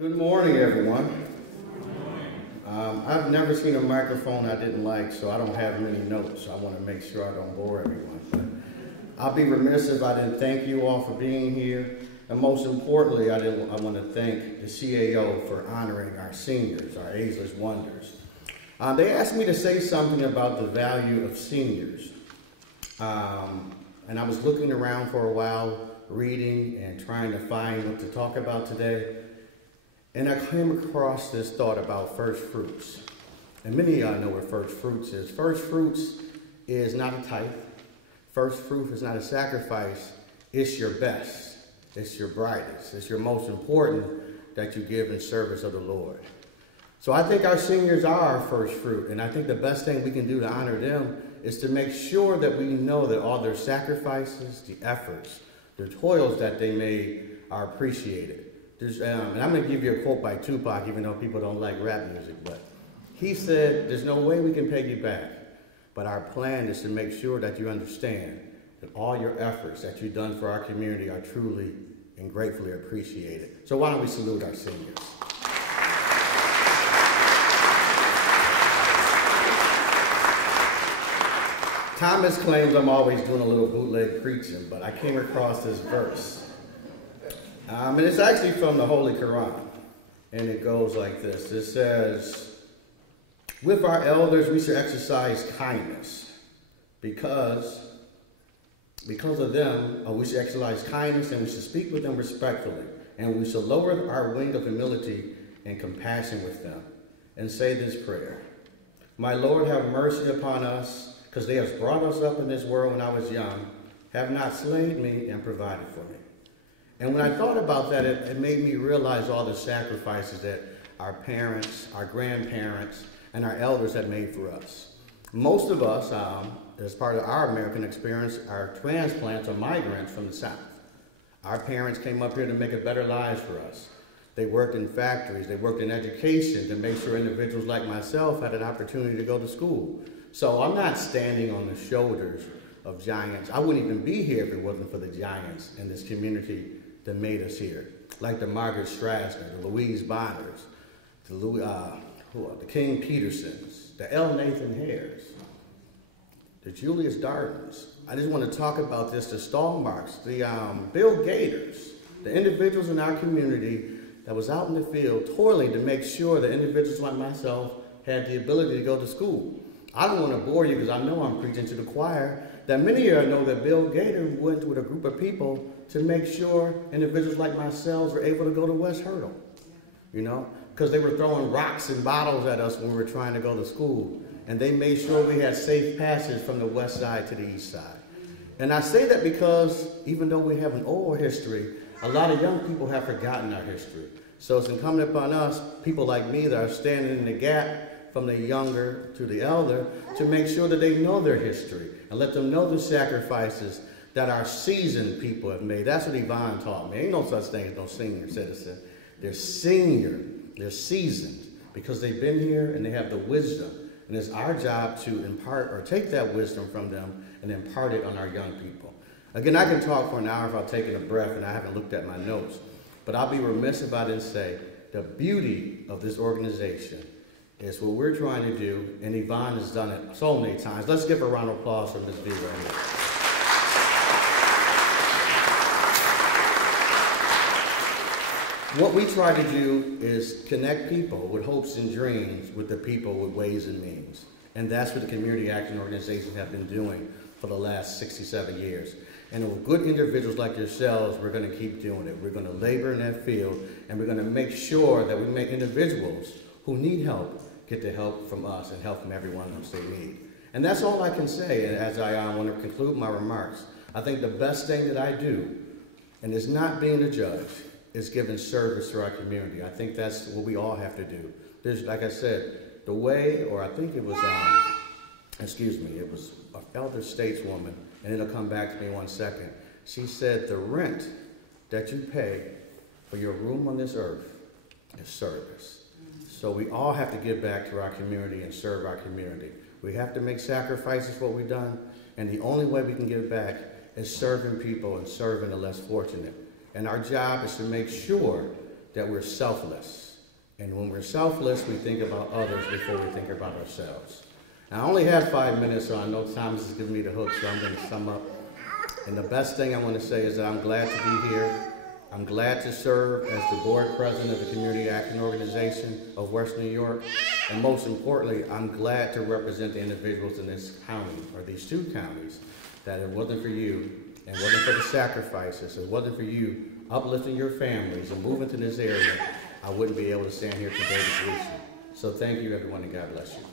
Good morning, everyone. I've never seen a microphone I didn't like, so I don't have many notes. I want to make sure I don't bore everyone. But I'll be remiss if I didn't thank you all for being here. And most importantly, I want to thank the CAO for honoring our seniors, our ageless wonders. They asked me to say something about the value of seniors. And I was looking around for a while, reading and trying to find what to talk about today. And I came across this thought about first fruits. And many of y'all know what first fruits is. First fruits is not a tithe. First fruit is not a sacrifice. It's your best. It's your brightest. It's your most important that you give in service of the Lord. So I think our seniors are our first fruit. And I think the best thing we can do to honor them is to make sure that we know that all their sacrifices, the efforts, the toils that they made are appreciated. And I'm going to give you a quote by Tupac, even though people don't like rap music, but he said, "There's no way we can pay you back, but our plan is to make sure that you understand that all your efforts that you've done for our community are truly and gratefully appreciated." So why don't we salute our seniors? Thomas claims I'm always doing a little bootleg preaching, but I came across this verse. And it's actually from the Holy Quran. And it goes like this. It says, "With our elders we should exercise kindness. Because of them, we should exercise kindness and we should speak with them respectfully. And we shall lower our wing of humility and compassion with them. And say this prayer. My Lord, have mercy upon us, because they have brought us up in this world when I was young, have not slain me and provided for me." And when I thought about that, it made me realize all the sacrifices that our parents, our grandparents, and our elders had made for us. Most of us, as part of our American experience, are transplants or migrants from the South. Our parents came up here to make a better lives for us. They worked in factories, they worked in education to make sure individuals like myself had an opportunity to go to school. So I'm not standing on the shoulders of giants. I wouldn't even be here if it wasn't for the giants in this community that made us here, like the Margaret Strassner, the Louise Bonners, the King Petersons, the L. Nathan Hares, the Julius Dardens. I just want to talk about this, the Stallmarks, the Bill Gators, the individuals in our community that was out in the field toiling to make sure that individuals like myself had the ability to go to school. I don't want to bore you because I know I'm preaching to the choir, that many of you know that Bill Gator went with a group of people to make sure individuals like myself were able to go to West Hurdle, you know, because they were throwing rocks and bottles at us when we were trying to go to school. And they made sure we had safe passage from the west side to the east side. And I say that because even though we have an oral history, a lot of young people have forgotten our history. So it's incumbent upon us, people like me that are standing in the gap from the younger to the elder, to make sure that they know their history and let them know the sacrifices that our seasoned people have made. That's what Yvonne taught me. Ain't no such thing as no senior citizen. They're senior, they're seasoned, because they've been here and they have the wisdom. And it's our job to impart or take that wisdom from them and impart it on our young people. Again, I can talk for an hour without taking a breath, and I haven't looked at my notes. But I'll be remiss if I didn't say the beauty of this organization is what we're trying to do, and Yvonne has done it so many times. Let's give a round of applause for Ms. V right here. What we try to do is connect people with hopes and dreams with the people with ways and means. And that's what the community action organizations have been doing for the last 67 years. And with good individuals like yourselves, we're going to keep doing it. We're going to labor in that field, and we're going to make sure that we make individuals who need help get the help from us and help from everyone else they need. And that's all I can say. And as I want to conclude my remarks, I think the best thing that I do, and it's not being a judge, is giving service to our community. I think that's what we all have to do. There's, like I said, the way, or I think it was, it was an elder stateswoman, and it'll come back to me in 1 second. She said the rent that you pay for your room on this earth is service. So we all have to give back to our community and serve our community. We have to make sacrifices for what we've done, and the only way we can give back is serving people and serving the less fortunate. And our job is to make sure that we're selfless. And when we're selfless, we think about others before we think about ourselves. Now, I only have 5 minutes, so I know Thomas is giving me the hook, so I'm going to sum up. And the best thing I want to say is that I'm glad to be here. I'm glad to serve as the board president of the Community Action Organization of West New York. And most importantly, I'm glad to represent the individuals in this county, or these two counties, that it wasn't for you, and wasn't for the sacrifices, it wasn't for you uplifting your families and moving to this area, I wouldn't be able to stand here today to greet you. So thank you, everyone, and God bless you.